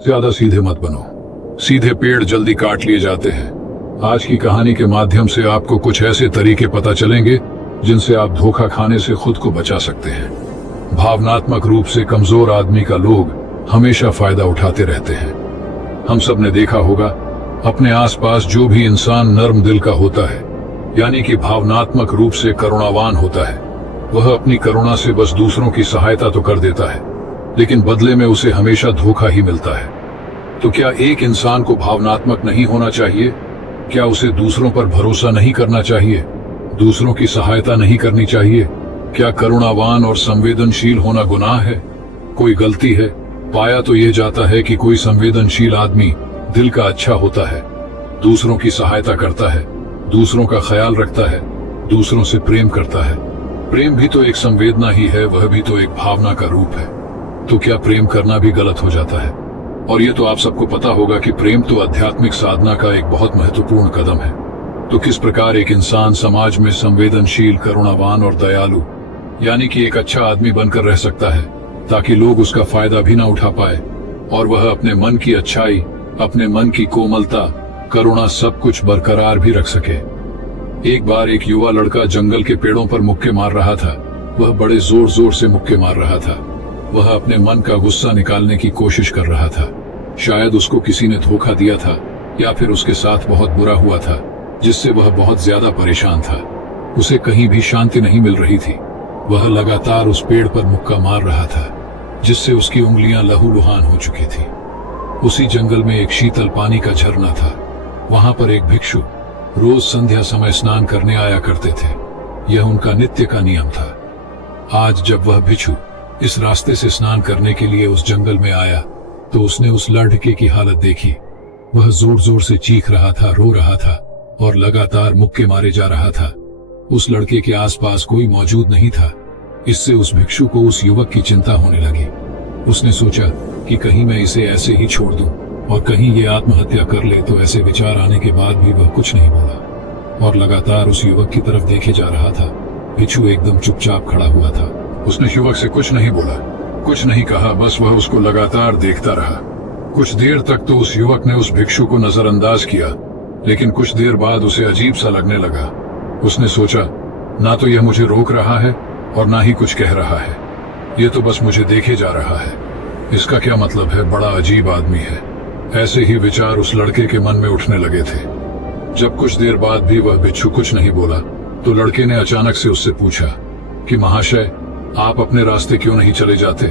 ज्यादा सीधे मत बनो। सीधे पेड़ जल्दी काट लिए जाते हैं। आज की कहानी के माध्यम से आपको कुछ ऐसे तरीके पता चलेंगे जिनसे आप धोखा खाने से खुद को बचा सकते हैं। भावनात्मक रूप से कमजोर आदमी का लोग हमेशा फायदा उठाते रहते हैं। हम सब ने देखा होगा, अपने आसपास जो भी इंसान नर्म दिल का होता है, यानी कि भावनात्मक रूप से करुणावान होता है, वह अपनी करुणा से बस दूसरों की सहायता तो कर देता है, लेकिन बदले में उसे हमेशा धोखा ही मिलता है। तो क्या एक इंसान को भावनात्मक नहीं होना चाहिए? क्या उसे दूसरों पर भरोसा नहीं करना चाहिए? दूसरों की सहायता नहीं करनी चाहिए? क्या करुणावान और संवेदनशील होना गुनाह है? कोई गलती है? पाया तो यह जाता है कि कोई संवेदनशील आदमी दिल का अच्छा होता है, दूसरों की सहायता करता है, दूसरों का ख्याल रखता है, दूसरों से प्रेम करता है। प्रेम भी तो एक संवेदना ही है, वह भी तो एक भावना का रूप है। तो क्या प्रेम करना भी गलत हो जाता है? और ये तो आप सबको पता होगा कि प्रेम तो आध्यात्मिक साधना का एक बहुत महत्वपूर्ण कदम है। तो किस प्रकार एक इंसान समाज में संवेदनशील, करुणावान और दयालु, यानी कि एक अच्छा आदमी बनकर रह सकता है, ताकि लोग उसका फायदा भी ना उठा पाए और वह अपने मन की अच्छाई, अपने मन की कोमलता, करुणा सब कुछ बरकरार भी रख सके। एक बार एक युवा लड़का जंगल के पेड़ों पर मुक्के मार रहा था। वह बड़े जोर जोर से मुक्के मार रहा था। वह अपने मन का गुस्सा निकालने की कोशिश कर रहा था। शायद उसको किसी ने धोखा दिया था या फिर उसके साथ बहुत बुरा हुआ था, जिससे वह बहुत ज्यादा परेशान था। उसे कहीं भी शांति नहीं मिल रही थी। वह लगातार उस पेड़ पर मुक्का मार रहा था, जिससे उसकी उंगलियां लहूलुहान हो चुकी थी। उसी जंगल में एक शीतल पानी का झरना था। वहां पर एक भिक्षु रोज संध्या समय स्नान करने आया करते थे। यह उनका नित्य का नियम था। आज जब वह भिक्षु इस रास्ते से स्नान करने के लिए उस जंगल में आया, तो उसने उस लड़के की हालत देखी। वह जोर जोर से चीख रहा था, रो रहा था और लगातार मुक्के मारे जा रहा था। उस लड़के के आसपास कोई मौजूद नहीं था। इससे उस भिक्षु को उस युवक की चिंता होने लगी। उसने सोचा कि कहीं मैं इसे ऐसे ही छोड़ दूं और कहीं ये आत्महत्या कर ले। तो ऐसे विचार आने के बाद भी वह कुछ नहीं बोला और लगातार उस युवक की तरफ देखे जा रहा था। भिक्षु एकदम चुपचाप खड़ा हुआ था। उसने युवक से कुछ नहीं बोला, कुछ नहीं कहा, बस वह उसको लगातार देखता रहा। कुछ देर तक तो उस युवक ने उस भिक्षु को नजरअंदाज किया, लेकिन कुछ देर बाद उसे अजीब सा लगने लगा। उसने सोचा, ना तो यह मुझे रोक रहा है और ना ही कुछ कह रहा है, ये तो बस मुझे देखे जा रहा है। इसका क्या मतलब है? बड़ा अजीब आदमी है। ऐसे ही विचार उस लड़के के मन में उठने लगे थे। जब कुछ देर बाद भी वह भिक्षु कुछ नहीं बोला, तो लड़के ने अचानक से उससे पूछा कि महाशय, आप अपने रास्ते क्यों नहीं चले जाते?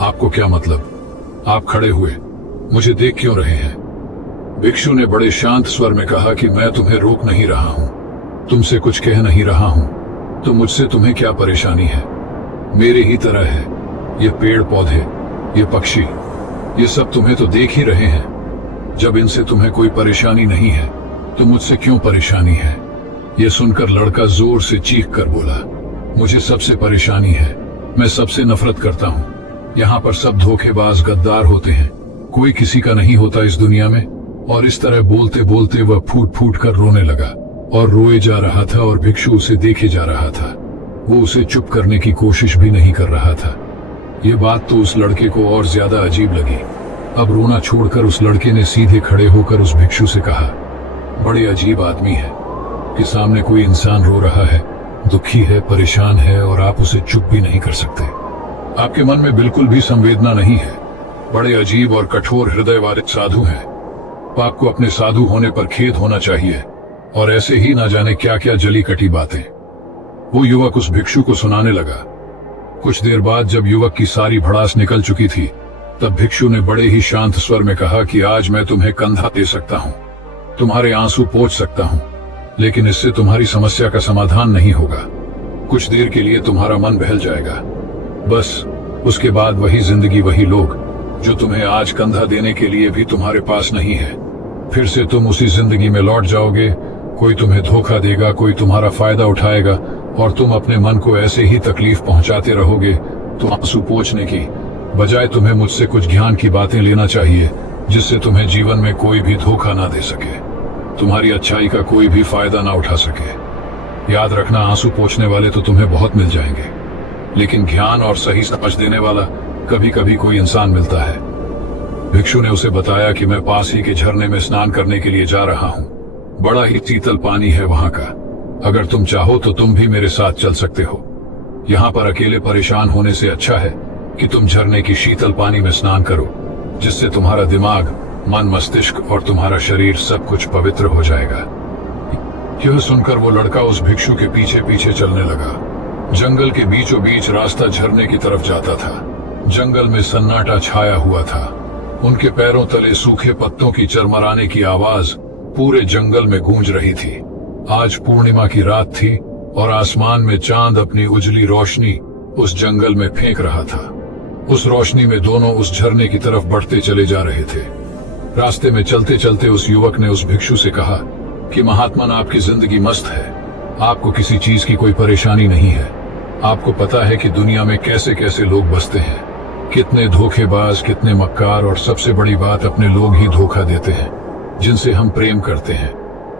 आपको क्या मतलब? आप खड़े हुए मुझे देख क्यों रहे हैं? भिक्षु ने बड़े शांत स्वर में कहा कि मैं तुम्हें रोक नहीं रहा हूं, तुमसे कुछ कह नहीं रहा हूं, तो मुझसे तुम्हें क्या परेशानी है? मेरे ही तरह है। ये पेड़ पौधे, ये पक्षी, ये सब तुम्हें तो देख ही रहे हैं। जब इनसे तुम्हें कोई परेशानी नहीं है, तो मुझसे क्यों परेशानी है? ये सुनकर लड़का जोर से चीख कर बोला, मुझे सबसे परेशानी है। मैं सबसे नफरत करता हूँ। यहाँ पर सब धोखेबाज, गद्दार होते हैं। कोई किसी का नहीं होता इस दुनिया में। और इस तरह बोलते बोलते वह फूट फूट कर रोने लगा और रोए जा रहा था और भिक्षु उसे देखे जा रहा था। वो उसे चुप करने की कोशिश भी नहीं कर रहा था। ये बात तो उस लड़के को और ज्यादा अजीब लगी। अब रोना छोड़कर उस लड़के ने सीधे खड़े होकर उस भिक्षु से कहा, बड़े अजीब आदमी है कि सामने कोई इंसान रो रहा है, दुखी है, परेशान है और आप उसे चुप भी नहीं कर सकते। आपके मन में बिल्कुल भी संवेदना नहीं है। बड़े अजीब और कठोर हृदय वाले साधु हैं। आपको अपने साधु होने पर खेद होना चाहिए और ऐसे ही ना जाने क्या क्या जली कटी बातें वो युवक उस भिक्षु को सुनाने लगा। कुछ देर बाद जब युवक की सारी भड़ास निकल चुकी थी, तब भिक्षु ने बड़े ही शांत स्वर में कहा कि आज मैं तुम्हें कंधा दे सकता हूँ, तुम्हारे आंसू पोंछ सकता हूँ, लेकिन इससे तुम्हारी समस्या का समाधान नहीं होगा। कुछ देर के लिए तुम्हारा मन बहल जाएगा, बस उसके बाद वही जिंदगी, वही लोग जो तुम्हें आज कंधा देने के लिए भी तुम्हारे पास नहीं है। फिर से तुम उसी जिंदगी में लौट जाओगे। कोई तुम्हें धोखा देगा, कोई तुम्हारा फायदा उठाएगा और तुम अपने मन को ऐसे ही तकलीफ पहुंचाते रहोगे। तो आंसू पोंछने की बजाय तुम्हें मुझसे कुछ ज्ञान की बातें लेना चाहिए, जिससे तुम्हें जीवन में कोई भी धोखा ना दे सके, तुम्हारी अच्छाई का कोई भी फायदा ना उठा सके। याद रखना, आंसू पोंछने वाले तो तुम्हें बहुत मिल जाएंगे, लेकिन ज्ञान और सही समझ देने वाला कभी कभी कोई इंसान मिलता है। भिक्षु ने उसे बताया कि मैं पास ही के झरने में स्नान करने के लिए जा रहा हूँ। बड़ा ही शीतल पानी है वहां का। अगर तुम चाहो तो तुम भी मेरे साथ चल सकते हो। यहाँ पर अकेले परेशान होने से अच्छा है कि तुम झरने की शीतल पानी में स्नान करो, जिससे तुम्हारा दिमाग, मन, मस्तिष्क और तुम्हारा शरीर सब कुछ पवित्र हो जाएगा। यह सुनकर वो लड़का उस भिक्षु के पीछे पीछे चलने लगा। जंगल के बीचों बीच रास्ता झरने की तरफ जाता था। जंगल में सन्नाटा छाया हुआ था। उनके पैरों तले सूखे पत्तों की चरमराने की आवाज पूरे जंगल में गूंज रही थी। आज पूर्णिमा की रात थी और आसमान में चांद अपनी उजली रोशनी उस जंगल में फेंक रहा था। उस रोशनी में दोनों उस झरने की तरफ बढ़ते चले जा रहे थे। रास्ते में चलते चलते उस युवक ने उस भिक्षु से कहा कि महात्मन, आपकी जिंदगी मस्त है। आपको किसी चीज की कोई परेशानी नहीं है। आपको पता है कि दुनिया में कैसे कैसे लोग बसते हैं, कितने धोखेबाज, कितने मक्कार, और सबसे बड़ी बात, अपने लोग ही धोखा देते हैं जिनसे हम प्रेम करते हैं,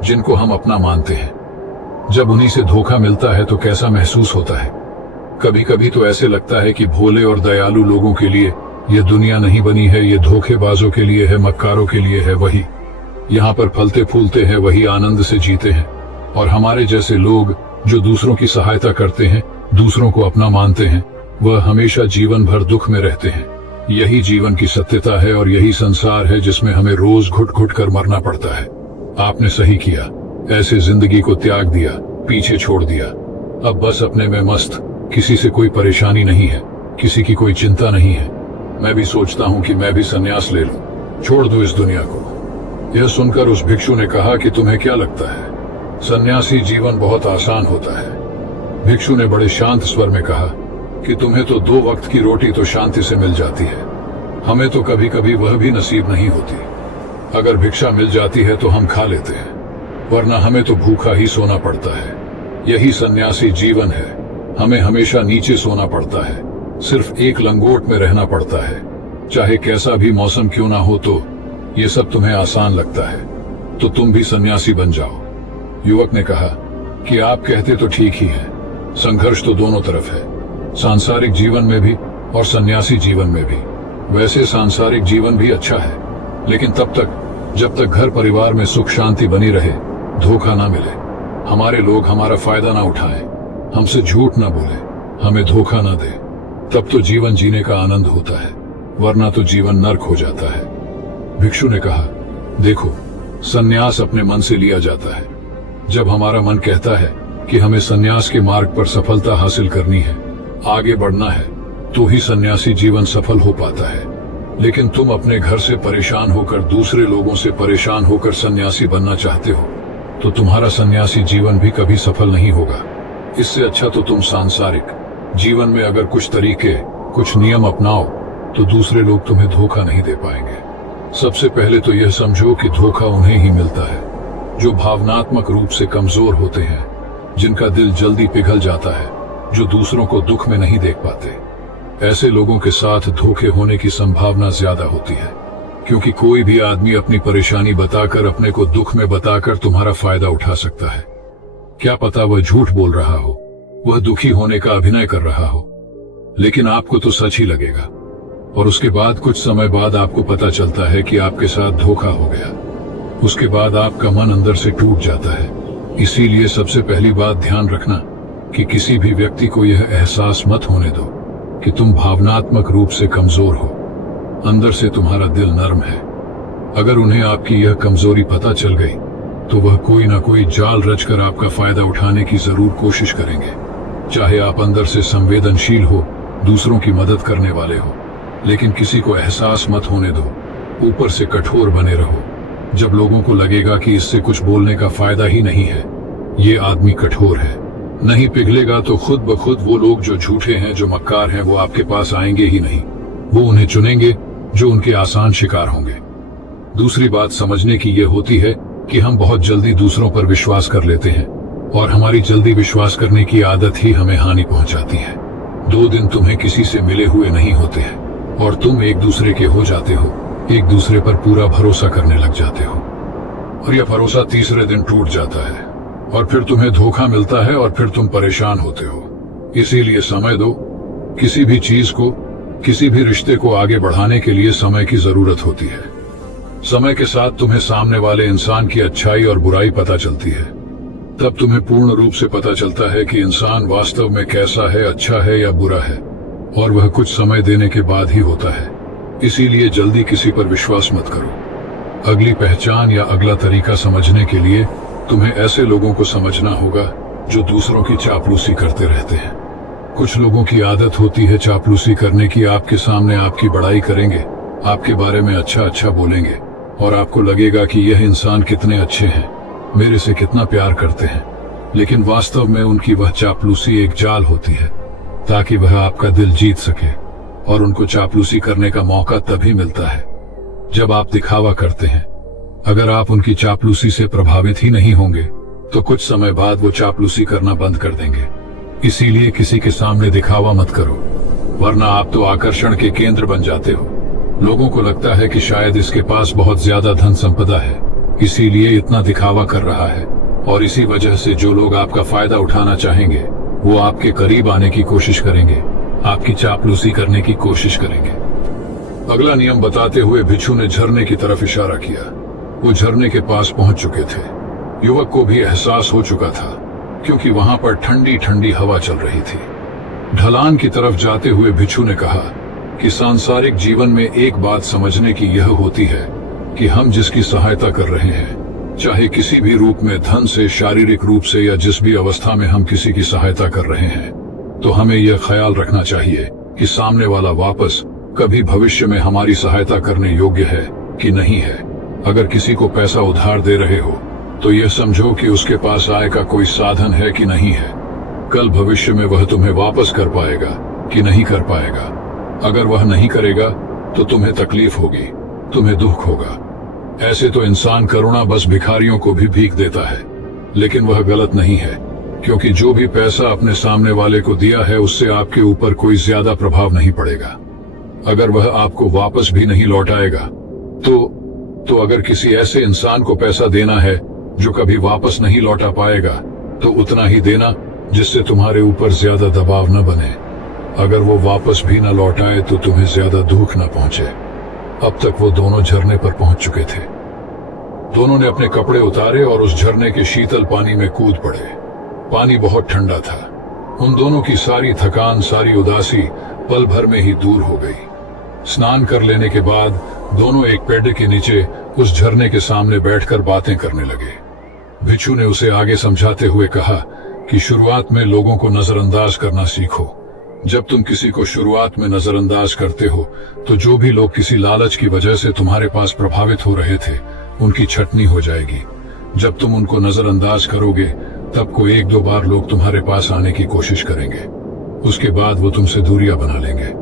जिनको हम अपना मानते हैं। जब उन्हीं से धोखा मिलता है तो कैसा महसूस होता है। कभी कभी तो ऐसे लगता है कि भोले और दयालु लोगों के लिए ये दुनिया नहीं बनी है, ये धोखेबाजों के लिए है, मक्कारों के लिए है। वही यहाँ पर फलते फूलते हैं, वही आनंद से जीते हैं। और हमारे जैसे लोग जो दूसरों की सहायता करते हैं, दूसरों को अपना मानते हैं, वह हमेशा जीवन भर दुख में रहते हैं। यही जीवन की सत्यता है और यही संसार है जिसमें हमें रोज घुट घुट कर मरना पड़ता है। आपने सही किया, ऐसे जिंदगी को त्याग दिया, पीछे छोड़ दिया। अब बस अपने में मस्त, किसी से कोई परेशानी नहीं है, किसी की कोई चिंता नहीं है। मैं भी सोचता हूँ कि मैं भी संन्यास ले लूं, छोड़ दूं इस दुनिया को। यह सुनकर उस भिक्षु ने कहा कि तुम्हें क्या लगता है, सन्यासी जीवन बहुत आसान होता है? भिक्षु ने बड़े शांत स्वर में कहा कि तुम्हें तो 2 वक्त की रोटी तो शांति से मिल जाती है, हमें तो कभी कभी वह भी नसीब नहीं होती। अगर भिक्षा मिल जाती है तो हम खा लेते हैं, वरना हमें तो भूखा ही सोना पड़ता है। यही सन्यासी जीवन है। हमें हमेशा नीचे सोना पड़ता है, सिर्फ एक लंगोट में रहना पड़ता है, चाहे कैसा भी मौसम क्यों ना हो। तो ये सब तुम्हें आसान लगता है, तो तुम भी सन्यासी बन जाओ। युवक ने कहा कि आप कहते तो ठीक ही है, संघर्ष तो दोनों तरफ है, सांसारिक जीवन में भी और सन्यासी जीवन में भी। वैसे सांसारिक जीवन भी अच्छा है, लेकिन तब तक जब तक घर परिवार में सुख शांति बनी रहे, धोखा ना मिले, हमारे लोग हमारा फायदा ना उठाएं, हमसे झूठ ना बोले, हमें धोखा ना दे, तब तो जीवन जीने का आनंद होता है, वरना तो जीवन नर्क हो जाता है। भिक्षु ने कहा, देखो, सन्यास अपने मन से लिया जाता है। जब हमारा मन कहता है कि हमें सन्यास के मार्ग पर सफलता हासिल करनी है, आगे बढ़ना है, तो ही सन्यासी जीवन सफल हो पाता है। लेकिन तुम अपने घर से परेशान होकर, दूसरे लोगों से परेशान होकर सन्यासी बनना चाहते हो, तो तुम्हारा सन्यासी जीवन भी कभी सफल नहीं होगा। इससे अच्छा तो तुम सांसारिक जीवन में अगर कुछ तरीके, कुछ नियम अपनाओ, तो दूसरे लोग तुम्हें धोखा नहीं दे पाएंगे। सबसे पहले तो यह समझो कि धोखा उन्हें ही मिलता है जो भावनात्मक रूप से कमजोर होते हैं, जिनका दिल जल्दी पिघल जाता है, जो दूसरों को दुख में नहीं देख पाते। ऐसे लोगों के साथ धोखे होने की संभावना ज्यादा होती है, क्योंकि कोई भी आदमी अपनी परेशानी बताकर, अपने को दुख में बताकर तुम्हारा फायदा उठा सकता है। क्या पता वह झूठ बोल रहा हो, वह दुखी होने का अभिनय कर रहा हो, लेकिन आपको तो सच ही लगेगा। और उसके बाद कुछ समय बाद आपको पता चलता है कि आपके साथ धोखा हो गया। उसके बाद आपका मन अंदर से टूट जाता है। इसीलिए सबसे पहली बात ध्यान रखना कि किसी भी व्यक्ति को यह एहसास मत होने दो कि तुम भावनात्मक रूप से कमजोर हो। अंदर से तुम्हारा दिल नर्म है। अगर उन्हें आपकी यह कमजोरी पता चल गई, तो वह कोई ना कोई जाल रचकर आपका फायदा उठाने की जरूर कोशिश करेंगे। चाहे आप अंदर से संवेदनशील हो, दूसरों की मदद करने वाले हो, लेकिन किसी को एहसास मत होने दो। ऊपर से कठोर बने रहो। जब लोगों को लगेगा कि इससे कुछ बोलने का फायदा ही नहीं है, ये आदमी कठोर है, नहीं पिघलेगा, तो खुद ब खुद वो लोग जो झूठे हैं, जो मक्कार हैं, वो आपके पास आएंगे ही नहीं। वो उन्हें चुनेंगे जो उनके आसान शिकार होंगे। दूसरी बात समझने की ये होती है कि हम बहुत जल्दी दूसरों पर विश्वास कर लेते हैं, और हमारी जल्दी विश्वास करने की आदत ही हमें हानि पहुंचाती है। 2 दिन तुम्हें किसी से मिले हुए नहीं होते हैं और तुम एक दूसरे के हो जाते हो, एक दूसरे पर पूरा भरोसा करने लग जाते हो, और यह भरोसा तीसरे दिन टूट जाता है और फिर तुम्हें धोखा मिलता है और फिर तुम परेशान होते हो। इसीलिए समय दो, किसी भी चीज को किसी भी रिश्ते को आगे बढ़ाने के लिए समय की जरूरत होती है। समय के साथ तुम्हें सामने वाले इंसान की अच्छाई और बुराई पता चलती है। तब तुम्हें पूर्ण रूप से पता चलता है कि इंसान वास्तव में कैसा है, अच्छा है या बुरा है, और वह कुछ समय देने के बाद ही होता है। इसीलिए जल्दी किसी पर विश्वास मत करो। अगली पहचान या अगला तरीका समझने के लिए तुम्हें ऐसे लोगों को समझना होगा जो दूसरों की चापलूसी करते रहते हैं। कुछ लोगों की आदत होती है चापलूसी करने की। आपके सामने आपकी बड़ाई करेंगे, आपके बारे में अच्छा अच्छा बोलेंगे, और आपको लगेगा कि यह इंसान कितने अच्छे हैं, मेरे से कितना प्यार करते हैं। लेकिन वास्तव में उनकी वह चापलूसी एक जाल होती है, ताकि वह आपका दिल जीत सके। और उनको चापलूसी करने का मौका तभी मिलता है जब आप दिखावा करते हैं। अगर आप उनकी चापलूसी से प्रभावित ही नहीं होंगे तो कुछ समय बाद वो चापलूसी करना बंद कर देंगे। इसीलिए किसी के सामने दिखावा मत करो, वरना आप तो आकर्षण के केंद्र बन जाते हो। लोगों को लगता है कि शायद इसके पास बहुत ज्यादा धन संपदा है, इसीलिए इतना दिखावा कर रहा है, और इसी वजह से जो लोग आपका फायदा उठाना चाहेंगे वो आपके करीब आने की कोशिश करेंगे, आपकी चापलूसी करने की कोशिश करेंगे। अगला नियम बताते हुए भिक्षु ने झरने की तरफ इशारा किया। वो झरने के पास पहुंच चुके थे। युवक को भी एहसास हो चुका था, क्योंकि वहां पर ठंडी ठंडी हवा चल रही थी। ढलान की तरफ जाते हुए भिक्षु ने कहा कि सांसारिक जीवन में एक बात समझने की यह होती है कि हम जिसकी सहायता कर रहे हैं, चाहे किसी भी रूप में, धन से, शारीरिक रूप से, या जिस भी अवस्था में हम किसी की सहायता कर रहे हैं, तो हमें यह ख्याल रखना चाहिए कि सामने वाला वापस कभी भविष्य में हमारी सहायता करने योग्य है कि नहीं है। अगर किसी को पैसा उधार दे रहे हो तो यह समझो कि उसके पास आय का कोई साधन है कि नहीं है। कल भविष्य में वह तुम्हें वापस कर पाएगा कि नहीं कर पाएगा। अगर वह नहीं करेगा तो तुम्हें तकलीफ होगी, तुम्हें दुख होगा। ऐसे तो इंसान करुणा बस भिखारियों को भी भीख देता है, लेकिन वह गलत नहीं है, क्योंकि जो भी पैसा अपने सामने वाले को दिया है उससे आपके ऊपर कोई ज्यादा प्रभाव नहीं पड़ेगा। अगर वह आपको वापस भी नहीं लौटाएगा तो अगर किसी ऐसे इंसान को पैसा देना है जो कभी वापस नहीं लौटा पाएगा, तो उतना ही देना जिससे तुम्हारे ऊपर ज्यादा दबाव न बने। अगर वो वापस भी न लौटाए तो तुम्हें ज्यादा दुख न पहुंचे। अब तक वो दोनों झरने पर पहुंच चुके थे। दोनों ने अपने कपड़े उतारे और उस झरने के शीतल पानी में कूद पड़े। पानी बहुत ठंडा था। उन दोनों की सारी थकान, सारी उदासी पल भर में ही दूर हो गई। स्नान कर लेने के बाद दोनों एक पेड़ के नीचे उस झरने के सामने बैठकर बातें करने लगे। भिक्षु ने उसे आगे समझाते हुए कहा कि शुरुआत में लोगों को नजरअंदाज करना सीखो। जब तुम किसी को शुरुआत में नजरअंदाज करते हो तो जो भी लोग किसी लालच की वजह से तुम्हारे पास प्रभावित हो रहे थे, उनकी छटनी हो जाएगी। जब तुम उनको नजरअंदाज करोगे तब को एक दो बार लोग तुम्हारे पास आने की कोशिश करेंगे, उसके बाद वो तुमसे दूरियां बना लेंगे।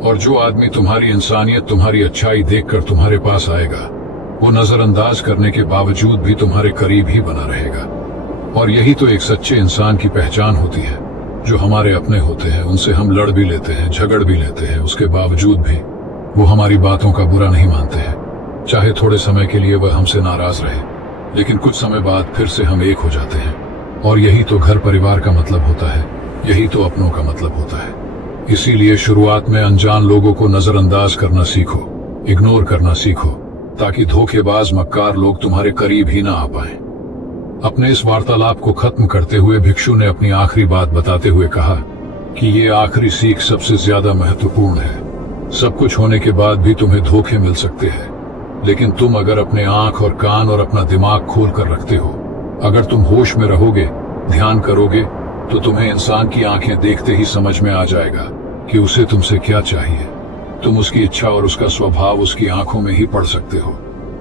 और जो आदमी तुम्हारी इंसानियत, तुम्हारी अच्छाई देखकर तुम्हारे पास आएगा, वो नजरअंदाज करने के बावजूद भी तुम्हारे करीब ही बना रहेगा। और यही तो एक सच्चे इंसान की पहचान होती है। जो हमारे अपने होते हैं उनसे हम लड़ भी लेते हैं, झगड़ भी लेते हैं, उसके बावजूद भी वो हमारी बातों का बुरा नहीं मानते हैं। चाहे थोड़े समय के लिए वह हमसे नाराज रहे, लेकिन कुछ समय बाद फिर से हम एक हो जाते हैं। और यही तो घर परिवार का मतलब होता है, यही तो अपनों का मतलब होता है। इसीलिए शुरुआत में अनजान लोगों को नजरअंदाज करना सीखो, इग्नोर करना सीखो, ताकि धोखेबाज, मक्कार लोग तुम्हारे करीब ही ना आ पाएं। अपने इस वार्तालाप को खत्म करते हुए भिक्षु ने अपनी आखिरी बात बताते हुए कहा कि ये आखिरी सीख सबसे ज्यादा महत्वपूर्ण है। सब कुछ होने के बाद भी तुम्हें धोखे मिल सकते हैं, लेकिन तुम अगर अपने आंख और कान और अपना दिमाग खोल कर रखते हो, अगर तुम होश में रहोगे, ध्यान करोगे, तो तुम्हें इंसान की आंखें देखते ही समझ में आ जाएगा कि उसे तुमसे क्या चाहिए। तुम उसकी इच्छा और उसका स्वभाव उसकी आंखों में ही पढ़ सकते हो।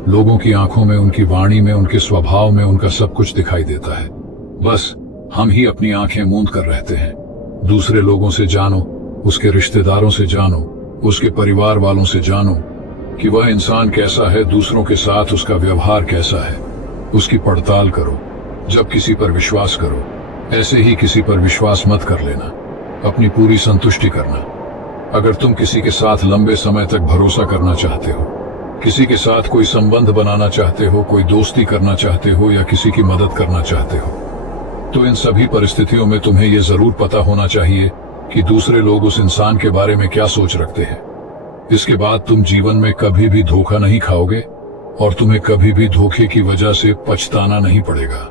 लोगों की आंखों में, उनकी वाणी में, उनके स्वभाव में उनका सब कुछ दिखाई देता है। बस हम ही अपनी आंखें मूंद कर रहते हैं। दूसरे लोगों से जानो, उसके रिश्तेदारों से जानो, उसके परिवार वालों से जानो कि वह इंसान कैसा है, दूसरों के साथ उसका व्यवहार कैसा है, उसकी पड़ताल करो। जब किसी पर विश्वास करो, ऐसे ही किसी पर विश्वास मत कर लेना, अपनी पूरी संतुष्टि करना। अगर तुम किसी के साथ लंबे समय तक भरोसा करना चाहते हो, किसी के साथ कोई संबंध बनाना चाहते हो, कोई दोस्ती करना चाहते हो या किसी की मदद करना चाहते हो, तो इन सभी परिस्थितियों में तुम्हें यह जरूर पता होना चाहिए कि दूसरे लोग उस इंसान के बारे में क्या सोच रखते हैं। इसके बाद तुम जीवन में कभी भी धोखा नहीं खाओगे और तुम्हें कभी भी धोखे की वजह से पछताना नहीं पड़ेगा।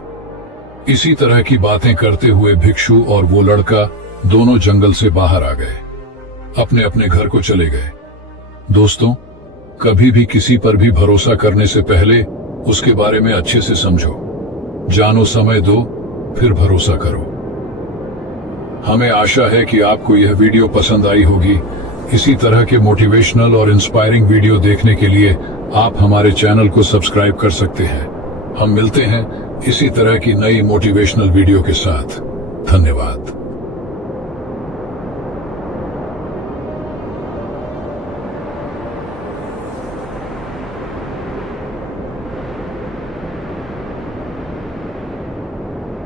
इसी तरह की बातें करते हुए भिक्षु और वो लड़का दोनों जंगल से बाहर आ गए, अपने अपने घर को चले गए। दोस्तों, कभी भी किसी पर भी भरोसा करने से पहले उसके बारे में अच्छे से समझो, जानो, समय दो, फिर भरोसा करो। हमें आशा है कि आपको यह वीडियो पसंद आई होगी। इसी तरह के मोटिवेशनल और इंस्पायरिंग वीडियो देखने के लिए आप हमारे चैनल को सब्सक्राइब कर सकते हैं। हम मिलते हैं इसी तरह की नई मोटिवेशनल वीडियो के साथ। धन्यवाद।